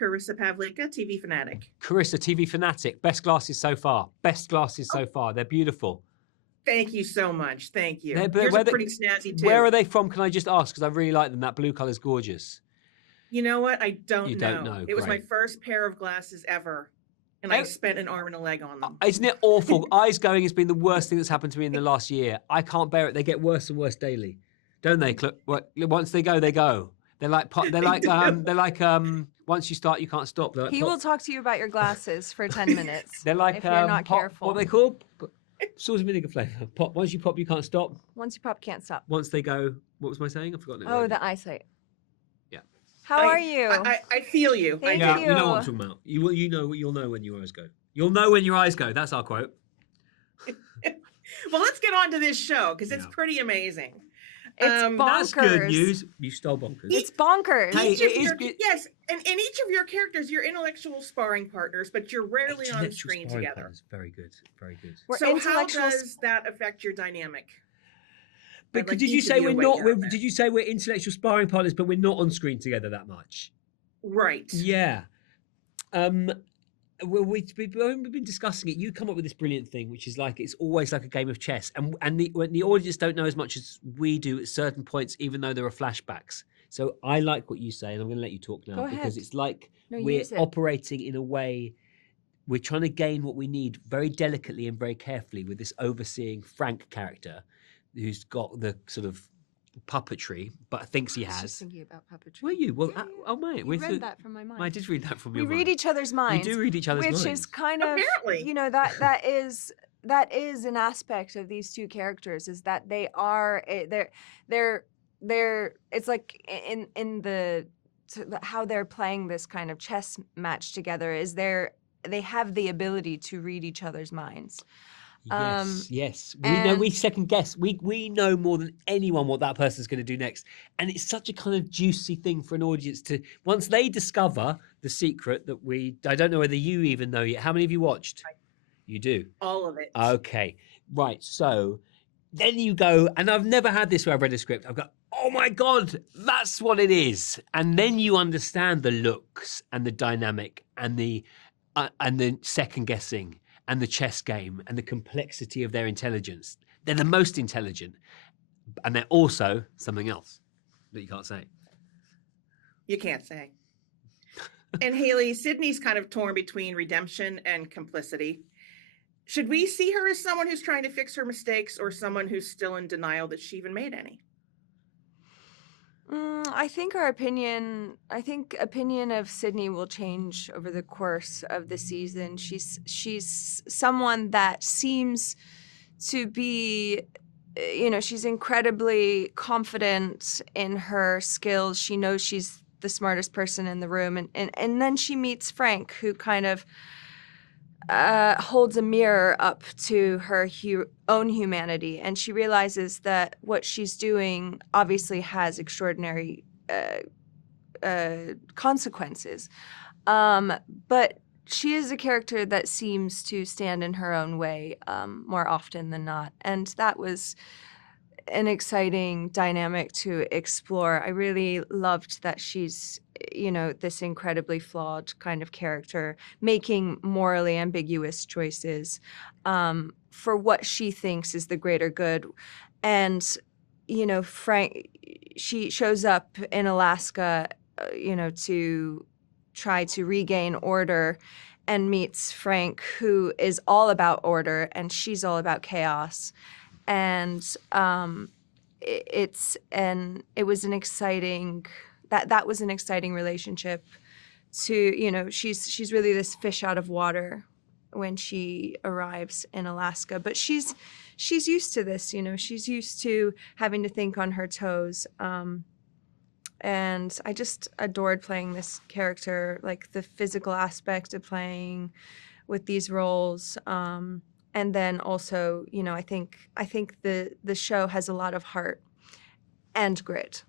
Carissa Pavlika, TV fanatic. Carissa, TV fanatic. Best glasses so far. Best glasses so far. They're beautiful. Thank you so much. Thank you. They're, Yours are pretty snazzy too. Where are they from? Can I just ask? Because I really like them. That blue color's gorgeous. You know what? I don't You know. don't know. It was my Great. first pair of glasses ever, and I spent an arm and a leg on them. Isn't it awful? Eyes going has been the worst thing that's happened to me in the last year. I can't bear it. They get worse and worse daily, don't they? Once they go, they go. They're like once you start, you can't stop. Like he will talk to you about your glasses for 10 minutes. They're like if you're not pop, careful. What are they called? Sauce and vinegar flavour. Pop. Once you pop, you can't stop. Once you pop, can't stop. Once they go, what was my saying? I've forgotten it. Oh, the eyesight. Yeah. How are you? I feel you. Thank Yeah, you. you know what I'm talking about. You'll know when your eyes go. You'll know when your eyes go. That's our quote. Well, let's get on to this show because it's pretty amazing. It's bonkers. That's good news. You stole bonkers. It's bonkers. Hey, yes, and in each of your characters, you're intellectual sparring partners, but you're rarely on screen together. Partners. Very good. Very good. So how does that affect your dynamic? But did you say we're not? Did you say we're intellectual sparring partners, but we're not on screen together that much? Right. Yeah. Well, we've been discussing it. You come up with this brilliant thing, which is like it's always like a game of chess, and when the audience don't know as much as we do at certain points, even though there are flashbacks. So I like what you say, and I'm going to let you talk now because it's like we're operating in a way. We're trying to gain what we need very delicately and very carefully with this overseeing Frank character, who's got the sort of puppetry, but thinks he has. I was just thinking about puppetry. Were you? Well, oh mate, you read that from my mind. I did read that from your mind. We read each other's minds. We do read each other's minds. Which is kind of, apparently, that is an aspect of these two characters is that they are they're it's like in the how they're playing this kind of chess match together is they have the ability to read each other's minds. Yes. We second guess. We know more than anyone what that person's going to do next. And it's such a kind of juicy thing for an audience to, once they discover the secret that I don't know whether you even know yet. How many of you watched? You do? All of it. Okay. Right. So then you go, and I've never had this where I've read a script. I've got, oh my God, that's what it is. And then you understand the looks and the dynamic and the second guessing and the chess game and the complexity of their intelligence. They're the most intelligent, and they're also something else that you can't say. You can't say. And Haley, Sydney's kind of torn between redemption and complicity. Should we see her as someone who's trying to fix her mistakes or someone who's still in denial that she even made any? I think opinion of Sydney will change over the course of the season. She's someone that seems to be, she's incredibly confident in her skills. She knows she's the smartest person in the room. And then she meets Frank, who kind of holds a mirror up to her own humanity, and she realizes that what she's doing obviously has extraordinary consequences. But she is a character that seems to stand in her own way more often than not, and that was an exciting dynamic to explore. I really loved that she's, this incredibly flawed kind of character, making morally ambiguous choices for what she thinks is the greater good. And, Frank, she shows up in Alaska, to try to regain order, and meets Frank, who is all about order, and she's all about chaos. And it was an exciting that was an exciting relationship. To she's really this fish out of water when she arrives in Alaska, but she's used to this. She's used to having to think on her toes. And I just adored playing this character, like the physical aspect of playing with these roles. And then also, I think the show has a lot of heart and grit.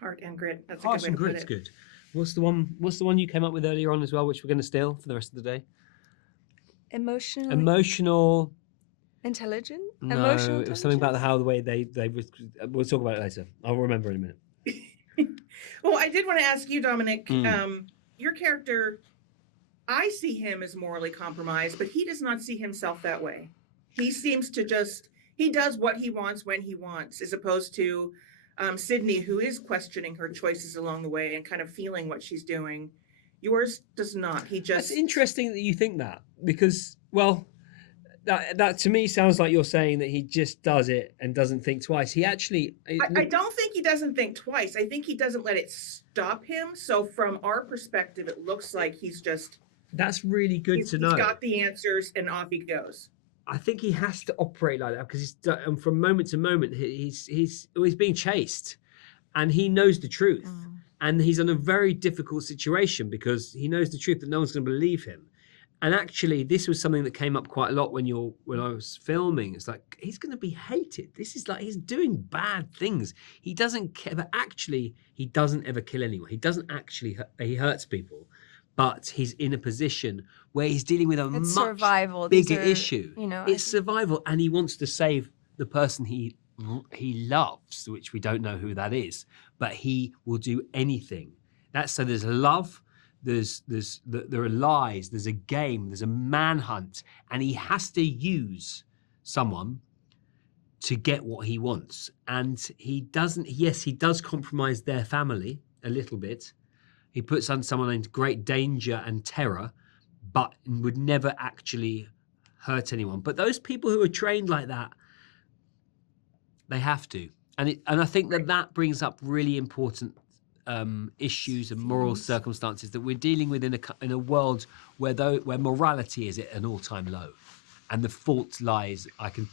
Heart and grit. That's Heart a good and way to grit's put it. good. What's the one you came up with earlier on as well, which we're going to steal for the rest of the day? Emotional intelligent. No, it was something about the way they. We'll talk about it later. I'll remember in a minute. Well, I did want to ask you, Dominic, Mm. your character, I see him as morally compromised, but he does not see himself that way. He seems to just, he does what he wants when he wants, as opposed to Sydney, who is questioning her choices along the way and kind of feeling what she's doing. Yours does not. He That's just, interesting that you think that, because, well, that to me sounds like you're saying that he just does it and doesn't think twice. He actually, I don't think he doesn't think twice. I think he doesn't let it stop him. So from our perspective, it looks like he's just, that's really good to know. he's got the answers and off he goes. I think he has to operate like that because and from moment to moment he's being chased, and he knows the truth, and he's in a very difficult situation because he knows the truth that no one's going to believe him. And actually, this was something that came up quite a lot when I was filming. It's like, he's going to be hated. This is like, he's doing bad things. He doesn't care, but actually, he doesn't ever kill anyone. He doesn't actually, he hurts people, but he's in a position where he's dealing with a It's much survival. bigger issue. You know, It's survival, and he wants to save the person he loves, which we don't know who that is, but he will do anything. So there's love. There are lies, there's a game, there's a manhunt, and he has to use someone to get what he wants. And he doesn't, yes, he does compromise their family a little bit. He puts on someone in great danger and terror, but would never actually hurt anyone. But those people who are trained like that, they have to. And I think that brings up really important issues and moral circumstances that we're dealing with in a world where morality is at an all-time low, and the fault lies. I can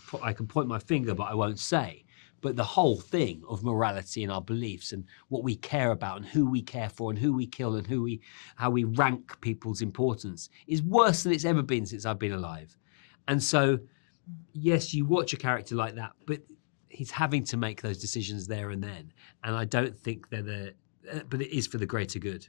point my finger, but I won't say. But the whole thing of morality and our beliefs and what we care about and who we care for and who we kill and how we rank people's importance is worse than it's ever been since I've been alive. And so, yes, you watch a character like that, but he's having to make those decisions there and then. And I don't think but it is for the greater good.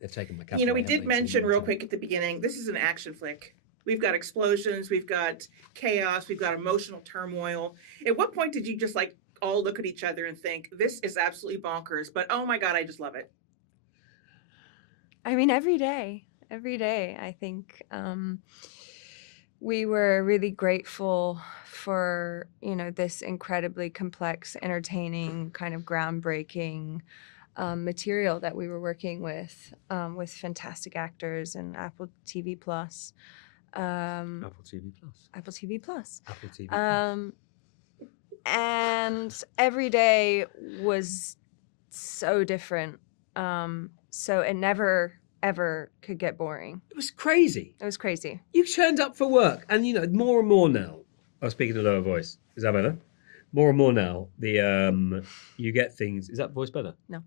They've taken my cap. You know, we did mention real quick at the beginning, this is an action flick. We've got explosions, we've got chaos, we've got emotional turmoil. At what point did you just like all look at each other and think, this is absolutely bonkers, but oh my God, I just love it? I mean, every day, I think we were really grateful for, this incredibly complex, entertaining, kind of groundbreaking material that we were working with fantastic actors and Apple TV Plus. Apple TV Plus. Apple TV Plus. Apple TV Plus. And every day was so different. So it never, ever could get boring. It was crazy. It was crazy. You turned up for work, and more and more now. I was speaking in a lower voice. Is that better? More and more now. You get things. Is that voice better? No.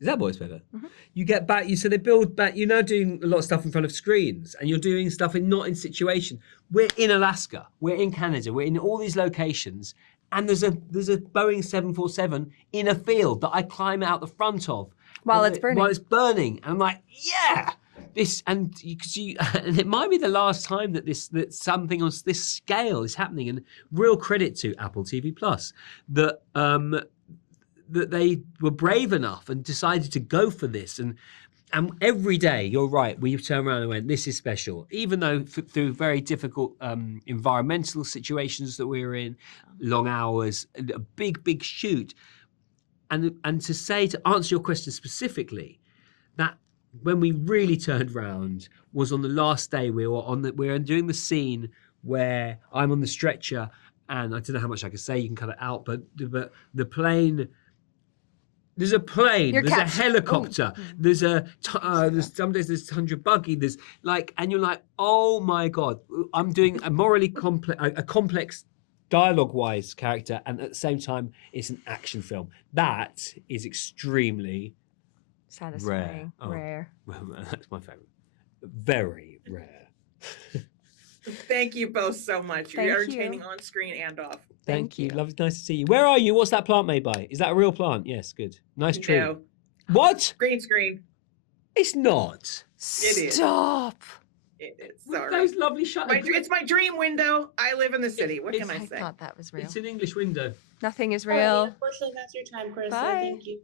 Is that voice better? Mm-hmm. You get back. So they build back. You're now doing a lot of stuff in front of screens, and you're doing stuff not in situation. We're in Alaska. We're in Canada. We're in all these locations, and there's a Boeing 747 in a field that I climb out the front of while it's burning. While it's burning, and I'm like, yeah. And it might be the last time that something on this scale is happening. And real credit to Apple TV Plus that they were brave enough and decided to go for this. And every day, you're right, we turn around and went, this is special. Even though through very difficult environmental situations that we were in, long hours, a big shoot, and to answer your question specifically, that when we really turned round was on the last day. We were doing the scene where I'm on the stretcher, and I don't know how much I can say. You can cut it out, but the plane. There's a plane. There's a helicopter. There's some days there's Tundra buggy. There's and you're like, oh my God, I'm doing a morally complex dialogue-wise character, and at the same time, it's an action film. That is extremely satisfying. Rare. That's my favorite. Very rare. Thank you both so much. Thank You're you. entertaining on screen and off. Thank you. Lovely, nice to see you. Where are you? What's that plant made by? Is that a real plant? Yes, good. Nice tree. No. What? Green screen. It's not. It is. Stop. It is. With Sorry. those lovely shutters. It's my dream window. I live in the city. What can I I say? thought that was real. It's an English window. Nothing is All right, real. unfortunately, that's your time, Chris. So Bye. thank you.